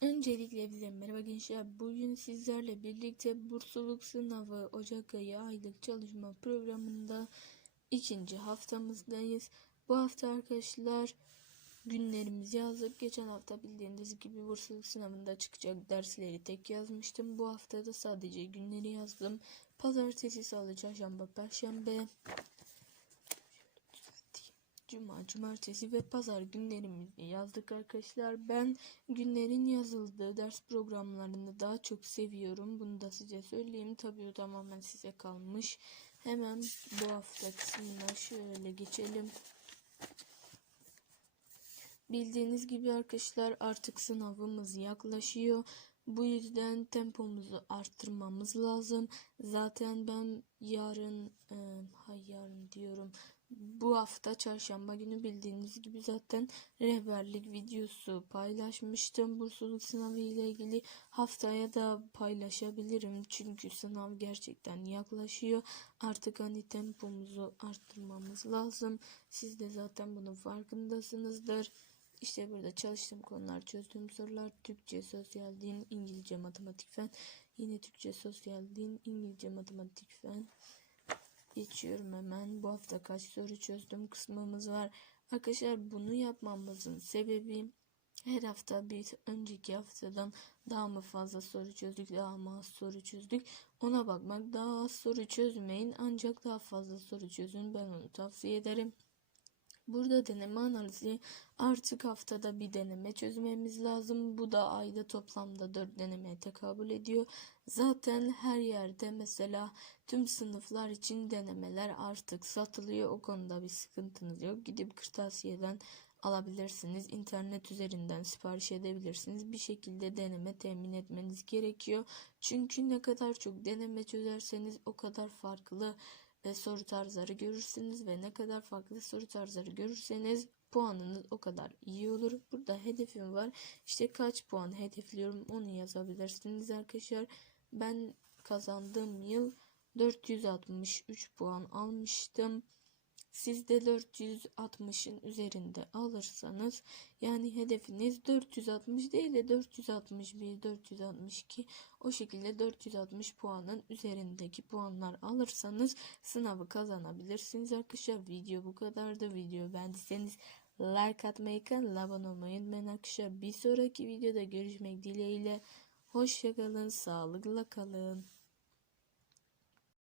Öncelikle bize merhaba gençler. Bugün sizlerle birlikte bursluluk sınavı Ocak ayı aylık çalışma programında ikinci haftamızdayız. Bu hafta arkadaşlar günlerimizi yazdık. Geçen hafta bildiğiniz gibi bursluluk sınavında çıkacak dersleri tek yazmıştım. Bu hafta da sadece günleri yazdım. Pazartesi, salı, çarşamba, perşembe, Cuma, cumartesi ve pazar günlerimizi yazdık arkadaşlar. Ben günlerin yazıldığı ders programlarını daha çok seviyorum. Bunu da size söyleyeyim. Tabii o tamamen size kalmış. Hemen bu hafta kısmına şöyle geçelim. Bildiğiniz gibi arkadaşlar artık sınavımız yaklaşıyor. Bu yüzden tempomuzu arttırmamız lazım. Zaten ben yarın, e, hay yarın diyorum. Bu hafta çarşamba günü bildiğiniz gibi zaten rehberlik videosu paylaşmıştım. Bursluluk sınavı ile ilgili haftaya da paylaşabilirim. Çünkü sınav gerçekten yaklaşıyor. Artık hani tempomuzu arttırmamız lazım. Siz de zaten bunun farkındasınızdır. İşte burada çalıştığım konular, çözdüğüm sorular Türkçe, sosyal din, İngilizce, matematik fen. Yine Türkçe, sosyal din, İngilizce, matematik fen. Geçiyorum hemen. Bu hafta kaç soru çözdüm kısmımız var. Arkadaşlar bunu yapmamızın sebebi her hafta bir önceki haftadan daha mı fazla soru çözdük, daha mı az soru çözdük ona bakmak. Daha az soru çözmeyin ancak daha fazla soru çözün. Ben onu tavsiye ederim. Burada deneme analizi artık haftada bir deneme çözmemiz lazım. Bu da ayda toplamda 4 denemeye tekabül ediyor. Zaten her yerde mesela tüm sınıflar için denemeler artık satılıyor. O konuda bir sıkıntınız yok. Gidip kırtasiyeden alabilirsiniz. İnternet üzerinden sipariş edebilirsiniz. Bir şekilde deneme temin etmeniz gerekiyor. Çünkü ne kadar çok deneme çözerseniz o kadar farklı ve soru tarzları görürsünüz ve ne kadar farklı soru tarzları görürseniz puanınız o kadar iyi olur. Burada hedefim var. İşte kaç puan hedefliyorum onu yazabilirsiniz arkadaşlar. Ben kazandığım yıl 463 puan almıştım. Siz de 460'ın üzerinde alırsanız yani hedefiniz 460 değil de 461, 462 o şekilde 460 puanın üzerindeki puanlar alırsanız sınavı kazanabilirsiniz arkadaşlar. Video bu kadardı. Video beğendiyseniz like atmayı, kanala abone olmayı unutmayın arkadaşlar. Bir sonraki videoda görüşmek dileğiyle. Hoşçakalın, sağlıkla kalın.